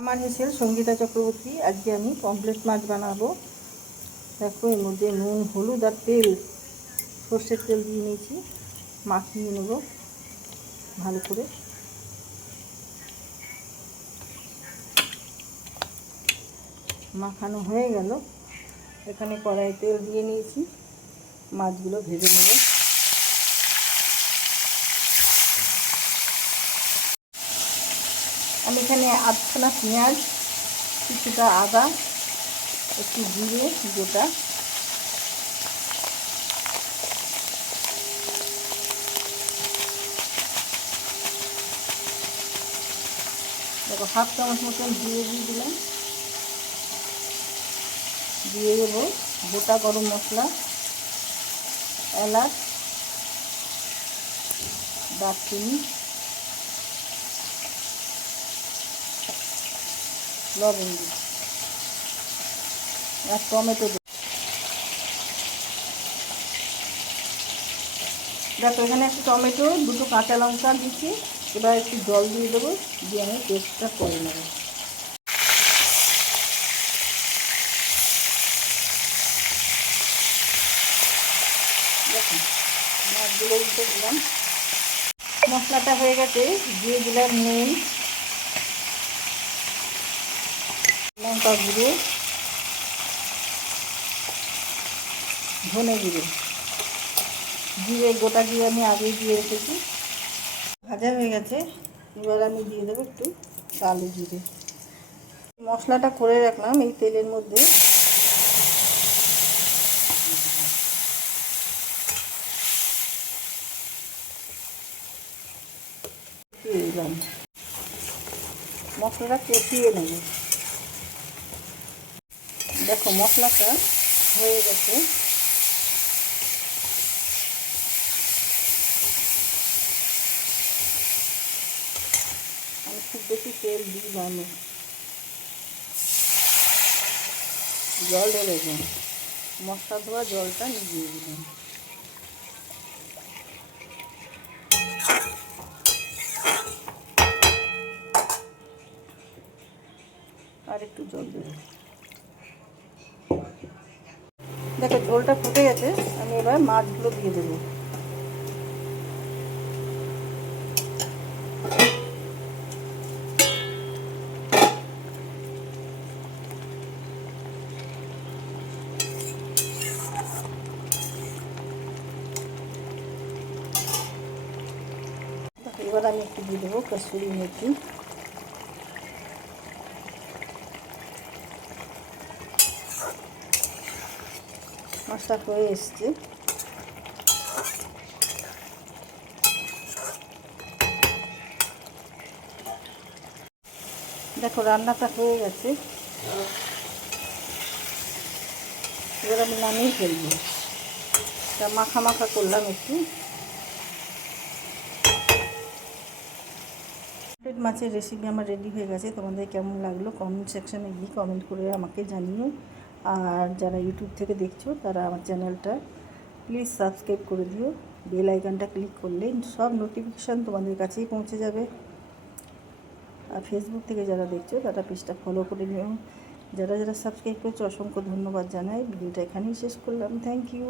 আমার হেসেল সঙ্গীতা চক্রবর্তী। আজকে আমি পমফ্রেট মাছ বানাবো। দেখো, এর মধ্যে নুন, হলুদ আর তেল, সর্ষের তেল দিয়ে নিয়েছি। মাখিয়ে নেব ভালো করে। মাখানো হয়ে গেল। এখানে কড়াই তেল দিয়ে নিয়েছি, মাছগুলো ভেজে নেব। আমি এখানে আধখানা পেঁয়াজ, কিছুটা আদা, একটু জিরে গোটা, দেখো 1/2 চামচ মতন জিরে দিয়ে দিলাম। দিয়ে দেবো গোটা গরম মশলা, এলাচ, দারচিনি, লবঙ্গ আর টমেটো। দেখো, এখানে একটা টমেটো, দুটো কাঁচা লঙ্কা দিচ্ছি। এবার একটু জল দিয়ে দেবো, দিয়ে আমি পেস্টটা করে নেব। দেখুন, মাছগুলো উল্টে দিলাম। মশলাটা হয়ে গেছে, দিয়ে দিলাম নুন, লঙ্কা গুঁড়ো, ধনে গুঁড়ো, জিরে গোটা জিরে আমি আগেই দিয়ে রেখেছি। ভাজা হয়ে গেছে, এবার আমি দিয়ে দেবো একটু কালো জিরে। মশলাটা করে রাখলাম এই তেলের মধ্যে। দিলাম, মশলাটা কষিয়ে নেব। দেখো, মশলাটা হয়ে গেছে। আমি খুব বেশি তেল দিলাম, জল ঢেলেছি, মশলা ধোয়া জলটা নিভিয়ে দিলাম। আর একটু জল দেবো। দেখো, ঝোলটা ফুটে গেছে, আমি এবার মাছগুলো দিয়ে দেবো। এবার আমি একটু দিয়ে দেবো কসুরি মেথি। মাছটা হয়ে এসছে। দেখো, রান্নাটা হয়ে গেছে। এবার আমি নামিয়ে ফেলবো। তা মাখা মাখা করলাম একটু। মাছের রেসিপি আমার রেডি হয়ে গেছে। তোমাদের কেমন লাগলো কমেন্ট সেকশানে গিয়ে কমেন্ট করে আমাকে জানিও। আর যারা ইউটিউব থেকে দেখছো তারা আমার চ্যানেলটা প্লিজ সাবস্ক্রাইব করে দিও। বেল আইকনটা ক্লিক করলে সব নোটিফিকেশান তোমাদের কাছেই পৌঁছে যাবে। আর ফেসবুক থেকে যারা দেখছো তারা পেজটা ফলো করে নিও। যারা যারা সাবস্ক্রাইব করছো অসংখ্য ধন্যবাদ জানাই। ভিডিওটা এখানেই শেষ করলাম। Thank you.